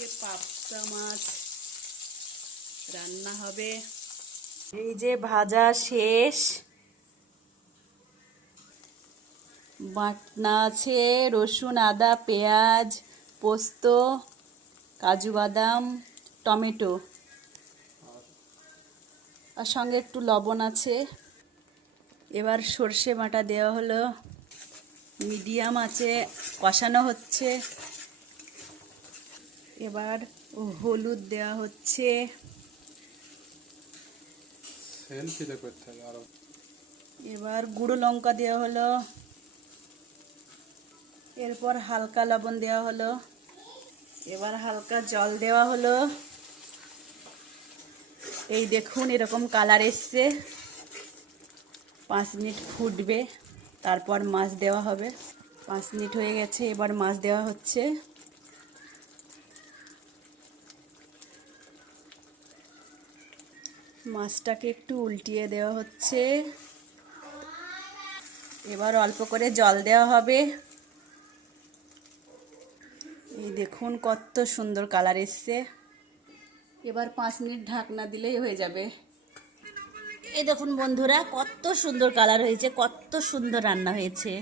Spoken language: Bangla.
আজকে পাবদা মাছ রান্না হবে। এই যে ভাজা শেষ, বাটনা আছে রসুন, আদা, পেঁয়াজ, পোস্ত, কাজু বাদাম, টমেটো, আর সঙ্গে একটু লবণ আছে। এবার সর্ষে বাটা দেওয়া হলো, মিডিয়াম আছে কষানো হচ্ছে। এবার হলুদ দেওয়া হচ্ছে, এবার গুঁড়ো লঙ্কা দেওয়া হলো, এরপর হালকা লবণ দেওয়া হলো, এবার হালকা জল দেওয়া হলো। এই দেখুন এরকম কালার এসছে। 5 মিনিট ফুটবে, তারপর মাছ দেওয়া হবে। 5 মিনিট হয়ে গেছে, এবার মাছ দেওয়া হচ্ছে। মাছটাকে একটু উল্টিয়ে দেওয়া হচ্ছে। এবার অল্প করে জল দেওয়া হবে। এই দেখুন কত সুন্দর কালার এসছে। এবার 5 মিনিট ঢাকনা দিলেই হয়ে যাবে। এই দেখুন বন্ধুরা, কত সুন্দর কালার হয়েছে, কত সুন্দর রান্না হয়েছে।